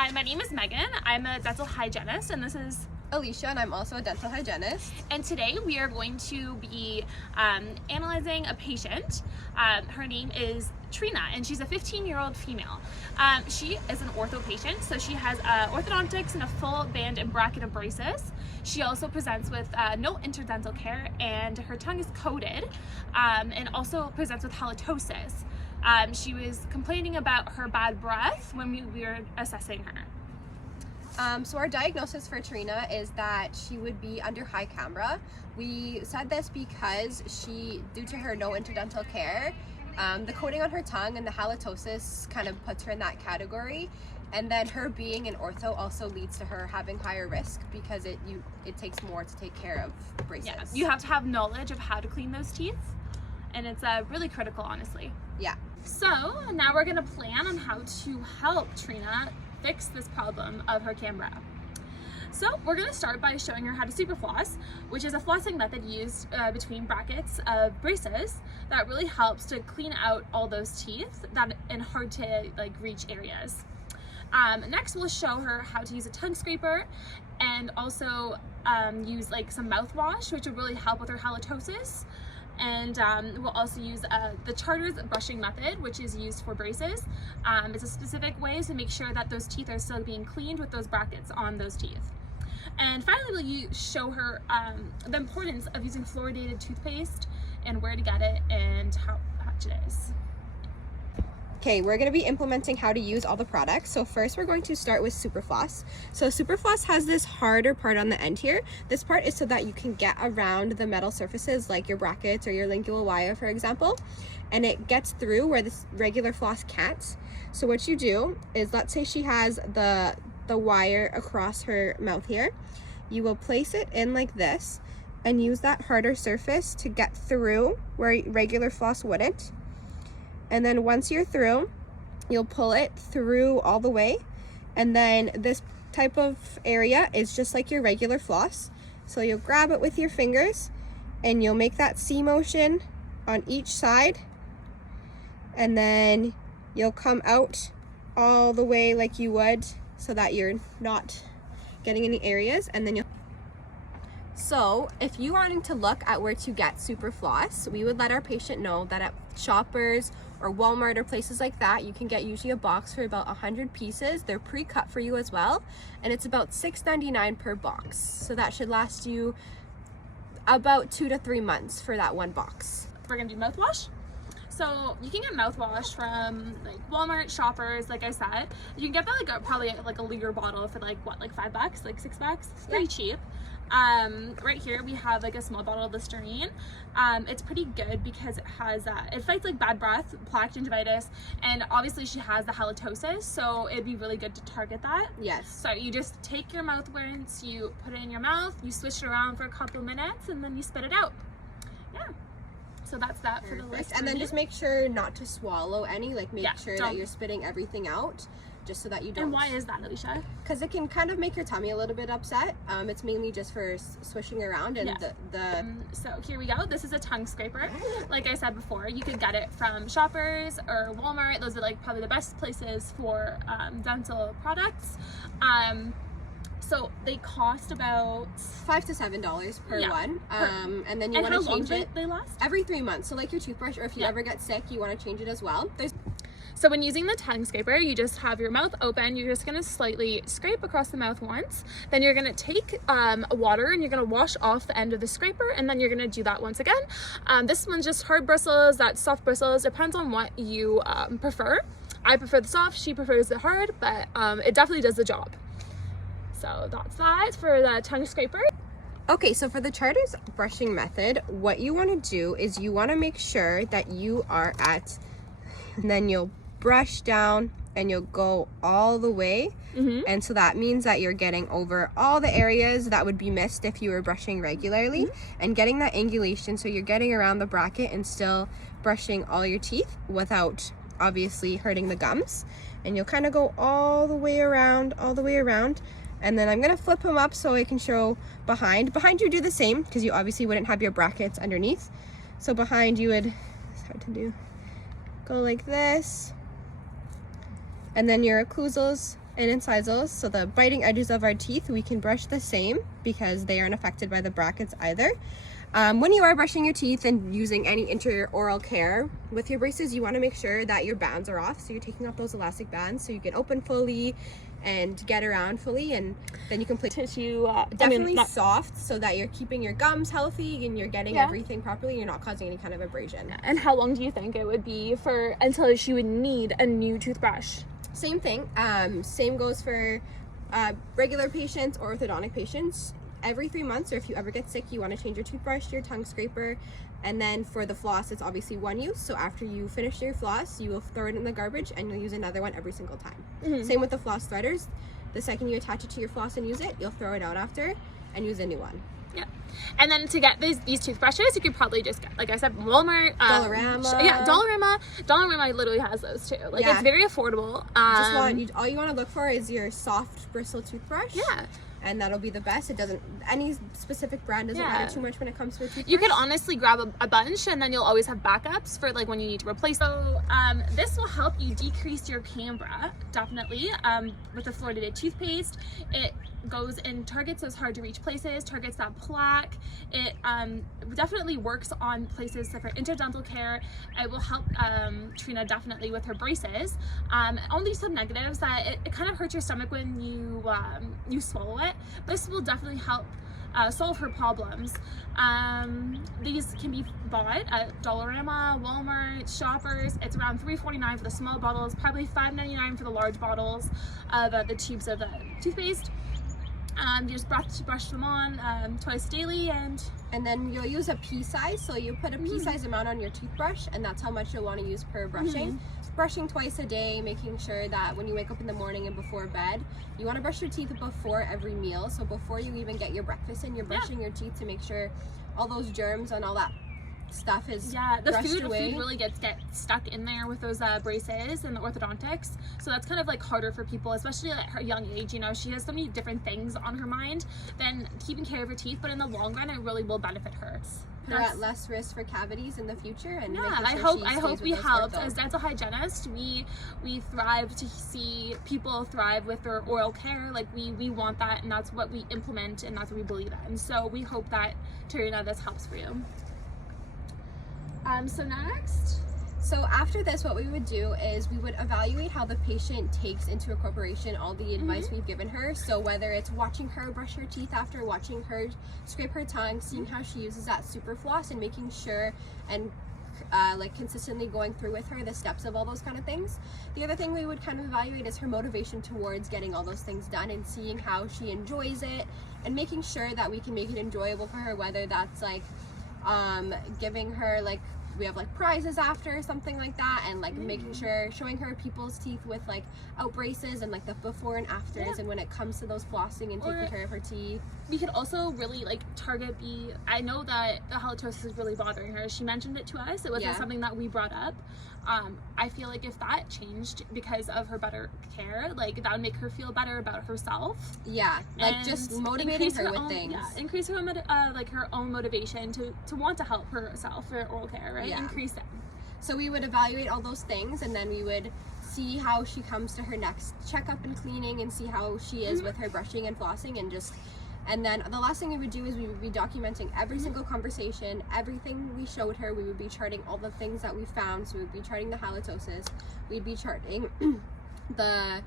Hi, my name is Megan. I'm a dental hygienist, and this is Alicia, and I'm also a dental hygienist. And today we are going to be analyzing a patient. Her name is Treena, and she's a 15-year-old female. She is an ortho patient, so she has orthodontics and a full band and bracket of braces. She also presents with no interdental care, and her tongue is coated, and also presents with halitosis. She was complaining about her bad breath when we were assessing her. So our diagnosis for Treena is that she would be under high camera. We said this because due to her no interdental care, the coating on her tongue and the halitosis kind of puts her in that category. And then her being an ortho also leads to her having higher risk because it takes more to take care of braces. Yeah, you have to have knowledge of how to clean those teeth, and it's really critical, honestly. Yeah. So now we're gonna plan on how to help Treena fix this problem of her camera. So we're going to start by showing her how to super floss, which is a flossing method used between brackets of braces that really helps to clean out all those teeth that in hard to reach areas. Next we'll show her how to use a tongue scraper and also use some mouthwash, which will really help with her halitosis. And we'll also use the Charter's brushing method, which is used for braces. It's a specific way to make sure that those teeth are still being cleaned with those brackets on those teeth. And finally, we'll show her the importance of using fluoridated toothpaste and where to get it and how much it is. Okay, we're going to be implementing how to use all the products. So first we're going to start with Superfloss. So Superfloss has this harder part on the end here. This part is so that you can get around the metal surfaces like your brackets or your lingual wire, for example, and it gets through where this regular floss can't. So what you do is, let's say she has the wire across her mouth here. You will place it in like this and use that harder surface to get through where regular floss wouldn't. And then once you're through, you'll pull it through all the way. And then this type of area is just like your regular floss. So you'll grab it with your fingers and you'll make that C motion on each side. And then you'll come out all the way like you would so that you're not getting any areas. And then So if you are wanting to look at where to get super floss, we would let our patient know that at Shoppers or Walmart or places like that, you can get usually a box for about 100 pieces. They're pre-cut for you as well, and it's about $6.99 per box. So that should last you about 2 to 3 months for that one box. We're gonna do mouthwash. So you can get mouthwash from Walmart, Shoppers, like I said. You can get that probably a liter bottle for $5, $6. It's pretty cheap. Right here we have a small bottle of Listerine. It's pretty good because it has it fights bad breath, plaque gingivitis, and obviously she has the halitosis, so it'd be really good to target that. Yes. So you just take your mouth rinse, you put it in your mouth, you swish it around for a couple minutes, and then you spit it out. Yeah. So that's that. Perfect. For the list. And then just make sure not to swallow any, make sure that you're spitting everything out, just so that you don't. And why is that, Alicia? Because it can kind of make your tummy a little bit upset. It's mainly just for swishing around and So here we go. This is a tongue scraper. Like I said before, you could get it from Shoppers or Walmart. Those are probably the best places for dental products. So they cost about $5 to $7 per one. And then you want to change it. They last every 3 months. So like your toothbrush, or if you ever get sick, you want to change it as well. So when using the tongue scraper, you just have your mouth open. You're just gonna slightly scrape across the mouth once. Then you're gonna take water and you're gonna wash off the end of the scraper, and then you're gonna do that once again. This one's just hard bristles, that's soft bristles. Depends on what you prefer. I prefer the soft, she prefers the hard, but it definitely does the job. So that's that for the tongue scraper. Okay, so for the Charter's brushing method, what you want to do is you want to make sure that you are and then you'll brush down and you'll go all the way. And so that means that you're getting over all the areas that would be missed if you were brushing regularly, and getting that angulation, so you're getting around the bracket and still brushing all your teeth without obviously hurting the gums. And you'll kind of go all the way around, and then I'm gonna flip them up so I can show behind you. Do the same, because you obviously wouldn't have your brackets underneath. So behind you would, it's hard to do, go like this, and then your occlusals and incisals, so the biting edges of our teeth, we can brush the same because they aren't affected by the brackets either. When you are brushing your teeth and using any intraoral care with your braces, you want to make sure that your bands are off. So you're taking off those elastic bands so you can open fully and get around fully, and then you can put tissue definitely soft so that you're keeping your gums healthy and you're getting everything properly. You're not causing any kind of abrasion. And how long do you think it would be for until she would need a new toothbrush? Same thing. Same goes for regular patients or orthodontic patients. Every 3 months, or if you ever get sick, you want to change your toothbrush, your tongue scraper. And then for the floss, it's obviously one use. So after you finish your floss, you will throw it in the garbage and you'll use another one every single time. Same with the floss threaders. The second you attach it to your floss and use it, you'll throw it out after and use a new one. Yeah. And then to get these toothbrushes, you could probably just get, like I said, Walmart. Dollarama. Yeah, Dollarama literally has those too. Like, it's very affordable. All you want to look for is your soft bristle toothbrush. Yeah. And that'll be the best. It doesn't, any specific brand doesn't matter too much when it comes to a toothbrush. You could honestly grab a bunch, and then you'll always have backups for like when you need to replace. So this will help you decrease your camera, definitely. With the fluoridated toothpaste, it goes and targets those hard to reach places, targets that plaque. It definitely works on places for interdental care. It will help Treena definitely with her braces. Only some negatives that it kind of hurts your stomach when you swallow it. This will definitely help solve her problems. These can be bought at Dollarama, Walmart, Shoppers. It's around $3.49 for the small bottles, probably $5.99 for the large bottles of the tubes of the toothpaste. You just brush them on twice daily, and then you'll use a pea size. So you put a pea size amount on your toothbrush, and that's how much you'll want to use per brushing. Brushing twice a day, making sure that when you wake up in the morning and before bed, you want to brush your teeth before every meal. So before you even get your breakfast in, you're brushing your teeth to make sure all those germs and all that stuff is the food really gets stuck in there with those braces and the orthodontics. So that's kind of like harder for people, especially at her young age. You know, she has so many different things on her mind than keeping care of her teeth, but in the long run it really will benefit her. They're at less risk for cavities in the future, and I hope we helped. As dental hygienists, we thrive to see people thrive with their oral care. Like we want that, and that's what we implement, and that's what we believe in. So we hope that, Treena, this helps for you. So after this, what we would do is we would evaluate how the patient takes into incorporation all the advice we've given her. So whether it's watching her brush her teeth after, watching her scrape her tongue, seeing how she uses that super floss, and making sure and like consistently going through with her the steps of all those kind of things. The other thing we would kind of evaluate is her motivation towards getting all those things done, and seeing how she enjoys it, and making sure that we can make it enjoyable for her, whether that's like giving her, like, we have like prizes after, something like that, and like making sure, showing her people's teeth with like out braces and like the before and afters, and when it comes to those flossing and taking care of her teeth. We could also really like target I know that the halitosis is really bothering her. She mentioned it to us. It wasn't something that we brought up. I feel like if that changed because of her better care, like that would make her feel better about herself. Yeah, like and just motivating her with things. Yeah, increase her like her own motivation to want to help herself for oral care, right? Yeah. Increase it. So we would evaluate all those things, and then we would see how she comes to her next checkup and cleaning, and see how she is with her brushing and flossing, and then the last thing we would do is we would be documenting every single conversation, everything we showed her. We would be charting all the things that we found. So we would be charting the halitosis, we'd be charting the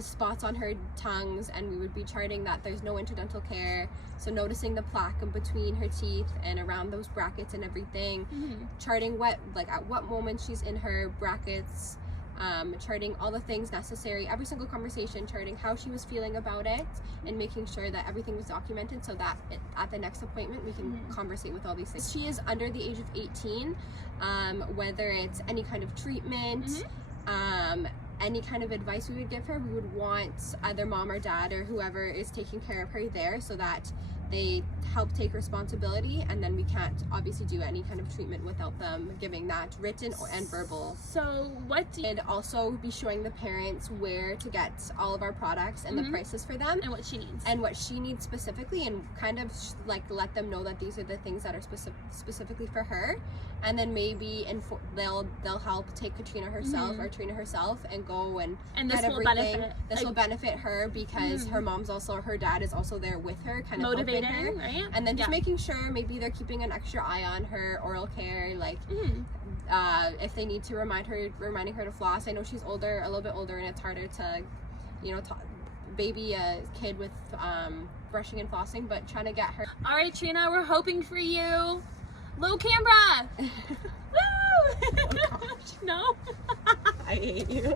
spots on her tongues, and we would be charting that there's no interdental care, so noticing the plaque in between her teeth and around those brackets and everything, charting at what moment she's in her brackets, charting all the things necessary, every single conversation, charting how she was feeling about it, and making sure that everything was documented, so that at the next appointment we can conversate with all these things. She is under the age of 18, whether it's any kind of treatment, any kind of advice we would give her, we would want either mom or dad or whoever is taking care of her there, so that they help take responsibility, and then we can't obviously do any kind of treatment without them giving that written and verbal. So what do you... And also be showing the parents where to get all of our products and the prices for them. And what she needs. And what she needs specifically, and kind of like let them know that these are the things that are specifically for her. And then maybe they'll help take Katrina herself or Treena herself and go and this get will everything. benefit. This will benefit her because her mom's also, her dad is also there with her, kind of motivating helping her. Right? And then just making sure maybe they're keeping an extra eye on her oral care, like if they need to reminding her to floss. I know she's older, a little bit older, and it's harder to, you know, baby a kid with brushing and flossing, but trying to get her. All right, Treena, we're hoping for you. Low camera. Woo! Oh gosh. No. I hate you.